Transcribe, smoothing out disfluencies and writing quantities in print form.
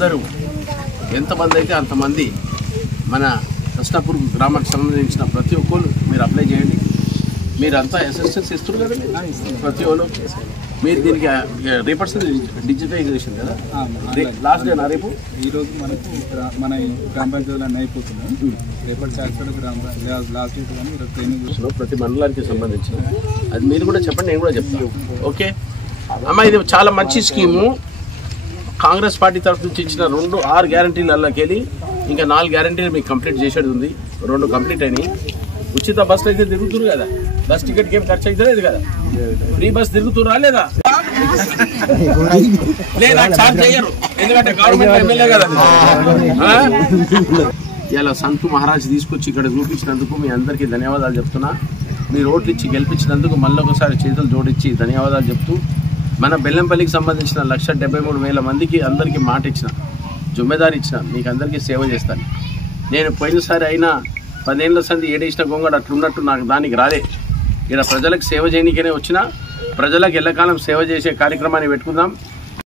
అందరూ ఎంతమంది అయితే అంతమంది మన కృష్ణాపూర్ గ్రామానికి సంబంధించిన ప్రతి ఒక్కరు మీరు అప్లై చేయండి. మీరు అంతా అసిస్టెన్స్ ఇస్తున్నారు కదా ప్రతి ఒక్కరు. మీరు దీనికి రేపటి డిజిటలైజేషన్ కదా లాస్ట్ డే రేపు ఈరోజు మనకు మన గ్రామ పంచాయతీలు అన్నీ అయిపోతున్నాయి. రేపటి శాఖలో లాస్ట్ డేట్ కానీ ట్రైనింగ్ చూస్తున్నాం ప్రతి మండలానికి సంబంధించిన. అది మీరు కూడా చెప్పండి, నేను కూడా చెప్తాను. ఓకే అమ్మ, ఇది చాలా మంచి స్కీము. కాంగ్రెస్ పార్టీ తరఫు నుంచి ఇచ్చిన 6 గ్యారంటీలకి వెళ్ళి ఇంకా 4 గ్యారంటీలు మీకు కంప్లీట్ చేసేది ఉంది. 2 కంప్లీట్ అయినాయి. ఉచిత బస్సు అయితే తిరుగుతున్నారు కదా, బస్ టికెట్కి ఏం ఖర్చు అయితే లేదు కదా, ఫ్రీ బస్ తిరుగుతురా లేదా? లేదా చార్జ్ చేయరు, ఎందుకంటే గవర్నమెంట్ ఎమ్మెల్యే కదా. ఇలా సంతు మహారాజ్ తీసుకొచ్చి ఇక్కడ చూపించినందుకు మీ అందరికీ ధన్యవాదాలు చెప్తున్నా. మీరు ఓట్లు ఇచ్చి గెలిపించినందుకు మళ్ళీ ఒకసారి చేతులు జోడించి ధన్యవాదాలు చెప్తూ, మన బెల్లంపల్లికి సంబంధించిన 1,73,000 మందికి అందరికీ మాట ఇచ్చిన, జుమ్మెదారి ఇచ్చిన, మీకు అందరికీ సేవ చేస్తాను. నేను పోయినసారి అయినా 10 ఏళ్ల సంది ఏడేసిన గొంగడు అట్లున్నట్టు నాకు దానికి రాలే. ఇక్కడ ప్రజలకు సేవ చేయడానికనే వచ్చినా, ప్రజలకు ఎల్లకాలం సేవ చేసే కార్యక్రమాన్ని పెట్టుకుందాం.